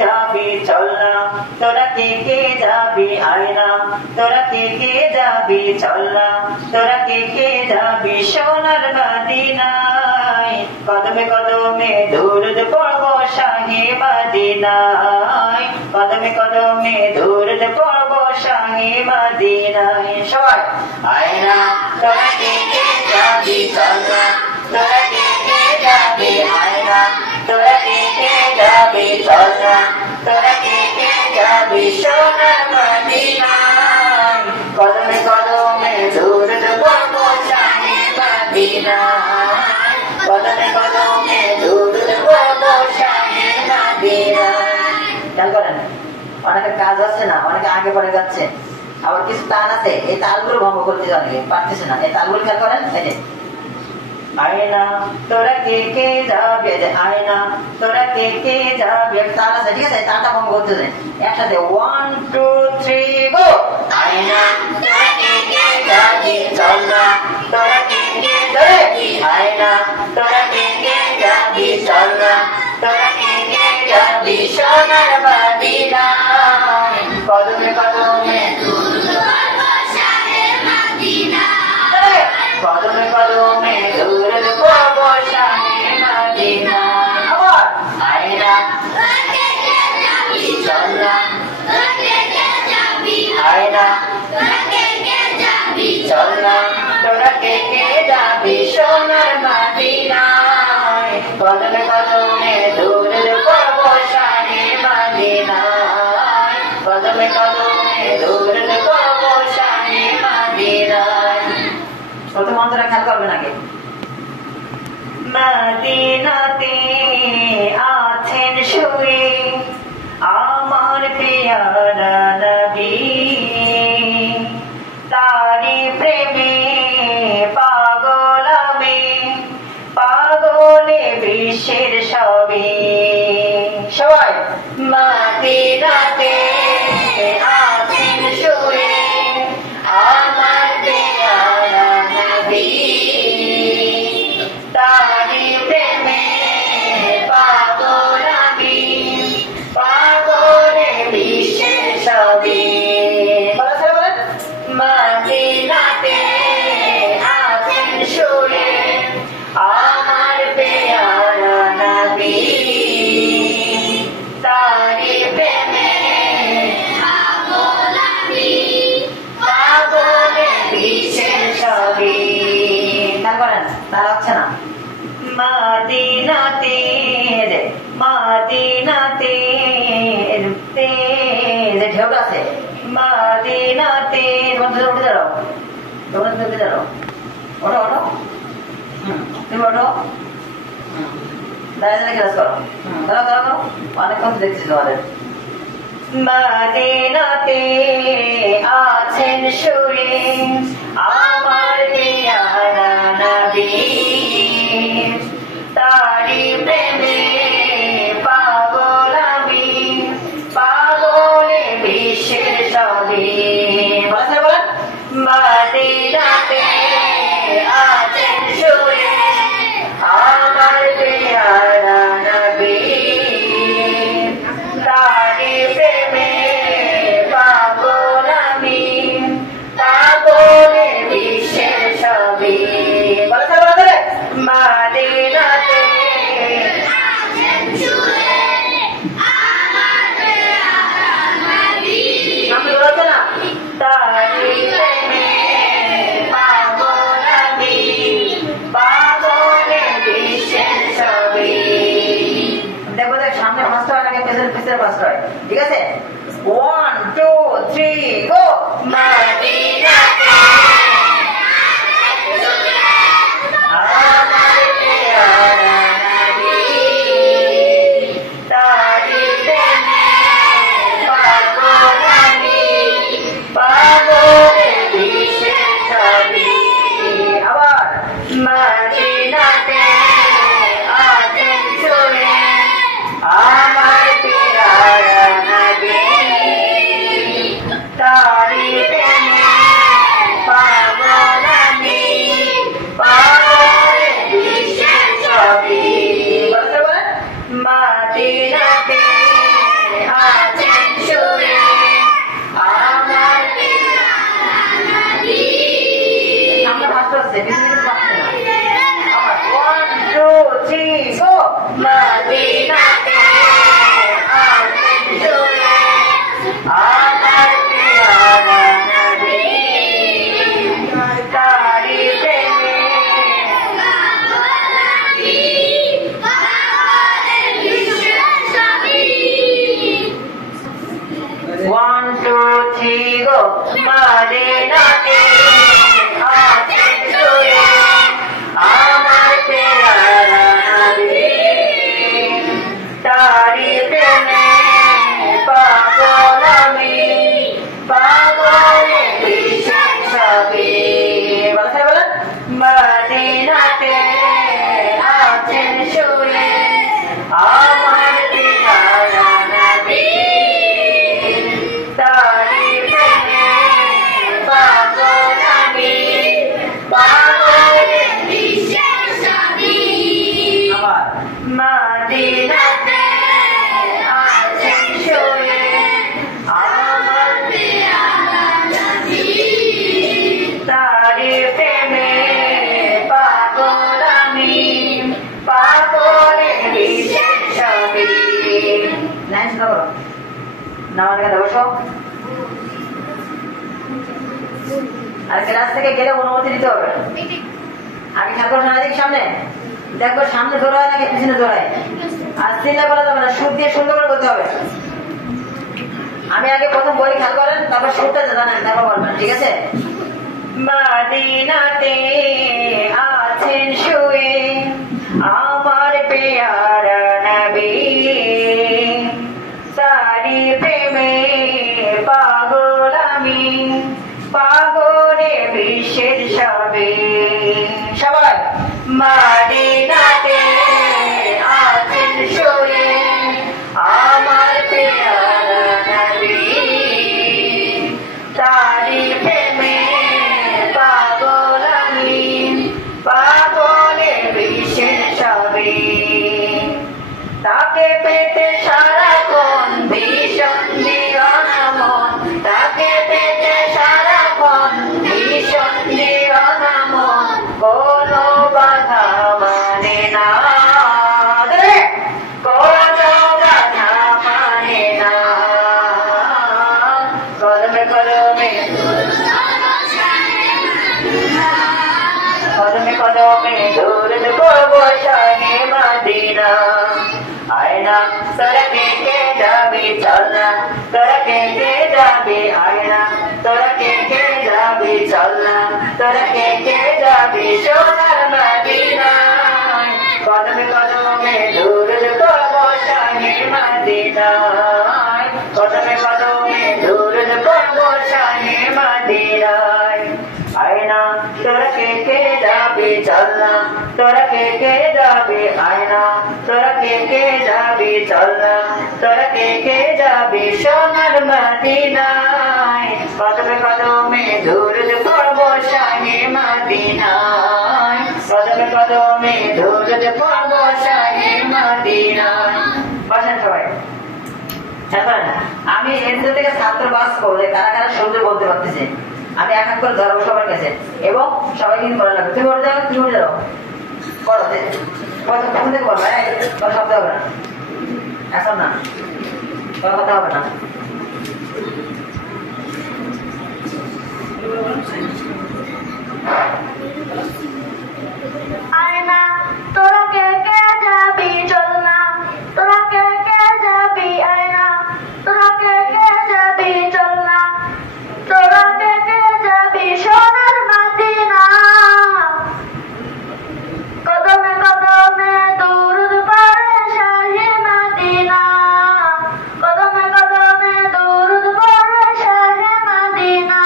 যাবি চল না, তোরা কে কে যাবি আয় না, তোরা কে কে যাবি চল না, তোরা কে কে যাবি সোনার মদিনায়। কদমে কদমে দুরুদ পড়বো শাহে মদিনায়, কদমে কদমে দুরুদ পড়বো শাহে মদিনায়। সবাই আয় না, তোরা কে কে যাবি চল না, তোরা কে কে যাবি আয় না, তোরা কে কে যাবি চল না, তোরা কে কে যাবি সোনার মদিনায়। কদমে কদমে দুরুদ পড়বো শাহে মদিনায়, কদমে কদমে দুরুদ পড়বো শাহে মদিনায়। খেয়াল করেন, অনেকের কাজ আছে না, অনেকে আগে পড়ে যাচ্ছে, আবার কিছু তাল আছে, এই তালগুলো ভঙ্গ করতে অনেকে পারতেছে না। এই তালগুলো খেয়াল করেন, এই যে আয়না তোরা কে কে যাবে, আয়না তোরা কে কে যাবে, তাল আছে, ঠিক আছে, তালটা ভঙ্গ করতে দেয় একসাথে। 1 2 3 গো। আয়না তোরা কে কে যাবি চল না, তোরা কে কে যাবি আয়না, তোরা কে কে যাবি চল না, তোরা কে কে যাবি সোনার মদিনায়। কদমে কদমে দুরুদ পড়বো শাহে মদিনায়, কদমে কদমে দুরুদ পড়বো শাহে মদিনায়। আবার আয়না তোরা কে কে যাবি চল না, তোরা কে কে যাবি আয়না, তোরা কে কে যাবি চল না, তোরা কে কে যাবি সোনার মদিনায়। কদমে কদমে দুরুদ পড়বো শাহে মদিনায়, কদমে কদমে দুরুদ পড়বো শাহে মদিনায়। প্রথম অন্তরা খেয়াল করবেন আগে। মদিনাতে আছেন শুয়ে আমার পেয়ারা নবী, তারি প্রেমে পাগল আমি, পাগলে বিশ্বের সবই। সবাই মদিনাতে আছেন শুয়ে আমার পেয়ারা নবী, তারি প্রেমে পাগল আমি, পাগলে বিশ্বের সবই। মদিনাতে আছেন শুয়ে আমার পেয়ারা নবী, তারি প্রেমে পাগল আমি, পাগলে বিশ্বের সবই। খেয়াল করেন, তারা হচ্ছে না। মদিনাতে মদিনাতে ঢেউটা আছে, মদিনাতে উঠে দাঁড়াও, তোমরা উঠে দাঁড়াও, ওঠো ওঠো, তুমি ওঠো, দাঁড়িয়ে দাঁড়িয়ে ক্লাস করো, দাঁড়াও দাঁড়াও করো, অনেকক্ষণ দেখছি তোমাদের। মদিনাতে আছেন শুয়ে আমার পেয়ারা নবী, তারি প্রেমে পাগল আমি, পাগলে বিশ্বের সবই। মদিনাতে আছেন শুয়ে আমার পেয়ারা নবী, তারি প্রেমে পাগল আমি, পাগলে বিশ্বের সবই। মদিনাতে আছেন শুয়ে আমার পেয়ারা নবী, সামনে বলছে না, তারি প্রেমে পাগল আমি, পাগলে বিশ্বের সবই। দেখো দেখ, সামনে ফার্স্ট হয় নাকি পিছনে ফার্স্ট হয়, ঠিক আছে। 1 2 3 গো। মদিনাতে আমার পেয়ারা নবী, তারি প্রেমে পাগল আমি, পাগলে বিশ্বের সবই। আবার মদিনাতে আছেন শুয়ে আমার পেয়ারা নবী, তারি প্রেমে মদিনাতে আছেন শুয়ে আমার পেয়ারা নবী তারি প্রেমে পাগল আমি পাগলে ভীষণ ছবি বলেন মদিনাতে আছেন শুয়ে আমার পেয়ারা নবী তারি প্রেমে পাগল আমি পাগলে ভীষণ ছবি আবার মদিনাতে আছেন শুয়ে আমার পেয়ারা নবী তারি প্রেমে পাগল আমি পাগলে ভীষণ ছবি লাইন করো নামাজ কাছে বসো আর ক্লাস থেকে গেলে অনুমতি দিতে হবে আগে ঠাকুর সামাজিক সামনে দেখো সামনে জোড়ায় নাকি পিছনে জোড়ায় আর চিল্লা বলা যাবে না সুর দিয়ে সুন্দর করে বলতে হবে আমি আগে প্রথম বই খেয়াল করেন তারপর সুরটা জানেন তারপর বলবেন ঠিক আছে মদিনাতে আছেন শুয়ে আমার পেয়ারা নবী তারি প্রেমে পাগল আমি পাগলে বিশ্বের সবে সবাই মদিনাতে আছেন শুয়ে আমার পেয়ারা নবী তারি প্রেমে পাগল আমি পাগলে বিশ্বের সবে তাকে পেতে সারাক্ষণ ভীষণ দিওয়ানা মন তাকে পেতে সারাক্ষণ ভীষণ দিওয়ানা মন কোনো বাধা মানে না কোনো বাধা মানে না কলমে কলমে কদমে কদমে দৌড় করবো শাহে মদিনা আয়না তোরা কে কে যাবি চল না তোরা কে কে যাবি আয়না তোরা কে কে যাবি চল না তোরা কে কে যাবি সোনার মদিনা কদমে কদমে দৌড় করবো শাহে মদিনা কদমে কদমে দৌড় করবো শাহে মদিনা আয়না তোরা কে কে যাবি চল না তোরা কে কে যাবি আয়না তোরা কে কে যাবি চল না তোরা কে কে যাবি সোনার মদিনায় কদমে কদমে দৌড় করবো শাহে মদিনায় কদমে কদমে দৌড় করবো শাহে মদিনায় বসেন সবাই আমি এনজিও থেকে ছাত্র বাস করলে কারা কারা শুনতে বলতে পারতেছে আমি এক এক করে ধরবো সবার কাছে এবং সবাই কিন্তু বলা লাগবে তুমি উঠে যাও তুমি উঠে যাও করো প্রথম থেকে বলবো কোনো শব্দ হবে না এখন না কোনো কথা হবে না আয়না তোরা কে কে যাবি চল না তোরা কে কে যাবি আয়না তোরা কে কে যাবি চল না তোরা কে কে যাবি সোনার মদিনা কদমে কদমে দৌড় পড়ে শাহে মদিনা কদমে কদমে দৌড় পড়ে শাহে মদিনা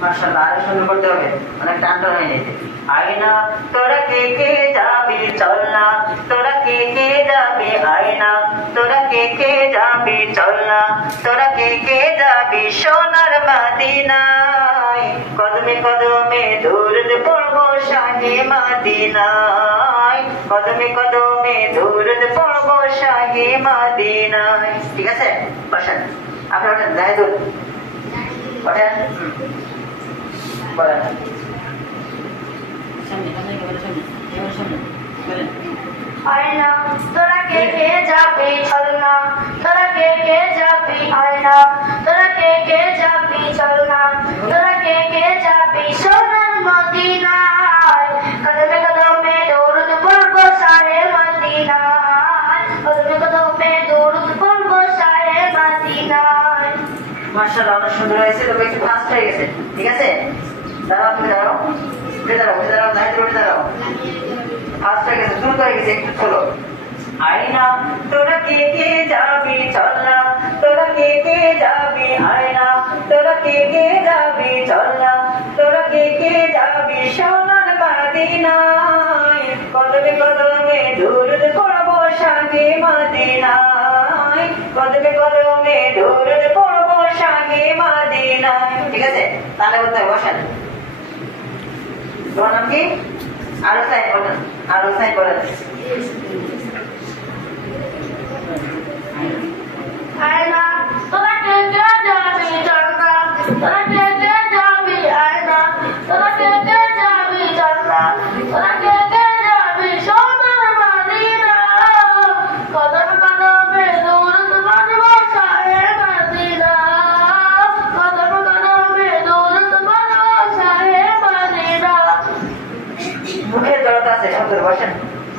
মাশাআল্লাহ আরো সুন্দর করতে হবে অনেক টানটা হয়ে নিতে আয়না তোরা কে কে যাবি চল না তোরা কে কে যাবি আয়না তোরা কে কে যাবি চল না তোরা কে কে যাবি সোনার মদিনায় কদমে কদমে দৌড় পড়বো শাহে মদিনায় কদমে কদমে দৌড় পড়বো শাহে মদিনায় ঠিক আছে বসেন আপনারা ওঠেন যাই দূর ওঠেন বলেন আয়না তোরা কে কে যাবি চল না তোরা কে কে যাবি আয়না তোরা কে কে যাবি চল না তোরা কে কে যাবি সোনার মদিনায় কদমে কদমে দৌড় পড়বো শাহে মদিনায় কদমে কদমে দৌড় পড়বো শাহে মদিনায় মাশাআল্লাহ অনেক সুন্দর হয়েছে, তবে একটু ফাস্ট হয়ে গেছে। ঠিক আছে, দাঁড়াও, তুমি দাঁড়াও, উঠে দাঁড়াও, উঠে দাঁড়াও, দাঁড়িয়ে উঠে দাঁড়াও। ফাস্ট হয়ে গেছে, দ্রুত হয়ে গেছে, একটু চলো। আয়না তোরা কে কে যাবি চল না, তোরা কে কে যাবি আয়না, তোরা কে কে যাবি চল না, তোরা কে কে যাবি সোনার মদিনায়, কদমে কদমে দরুদ পড়বো শাহে মদিনায়, কদমে কদমে দরুদ পড়বো শাহে মদিনায়। ঠিক আছে, তাহলে বলতে হবে বসেন। তোমার নাম কি? আরো সাইন করেন, আরো সাইন করেন। আয়না তোরা কে কে যাবি চল না, তোরা কে কে যাবি আয়না, তোরা কে কে যাবি চল না, তোরা কে কে যাবি সোনার মদিনা, কদমে কদমে দরুদ পড়বো শাহে মদিনা, কদমে কদমে দরুদ পড়বো শাহে মদিনা। মুখের জড়তা আছে, সুন্দর বসেন,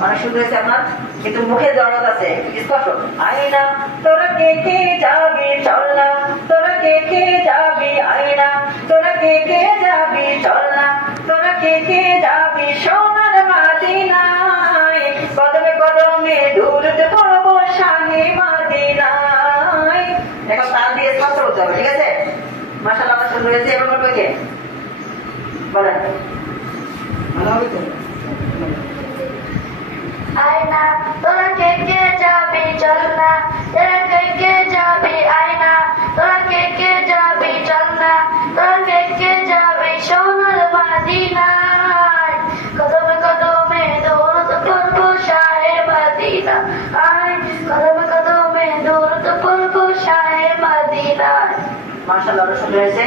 অনেক সুন্দর হয়েছে আপনার, কিন্তু মুখের জড়তা আছে, স্পষ্ট। আয়না তোরা কে কে যাবি চল না, তোরা কে কে যাবি আয়না, তোরা কে কে যাবি চল না, তোরা কে কে যাবি সোনার মদিনায়, কদমে কদমে দরুদ পড়বো শাহে মদিনায়। এখন তাল দিয়ে স্পষ্ট করতে হবে। ঠিক আছে, মাশাআল্লাহ, অনেক সুন্দর হয়েছে। এবার বলবো কে বলেন, ভালো হবে তো? আয়না তোরা কে কে যাবি চল না, তোরা কে কে যাবি আয়না, তোরা কে কে যাবি চল না, তোরা কে কে যাবি সোনার মদিনায়, কদমে কদমে দরুদ পড়বো শাহে মদিনা, আয় কদমে কদমে দরুদ পড়বো শাহে মদিনায়। মাশাআল্লাহ, অনেক সুন্দর হয়েছে।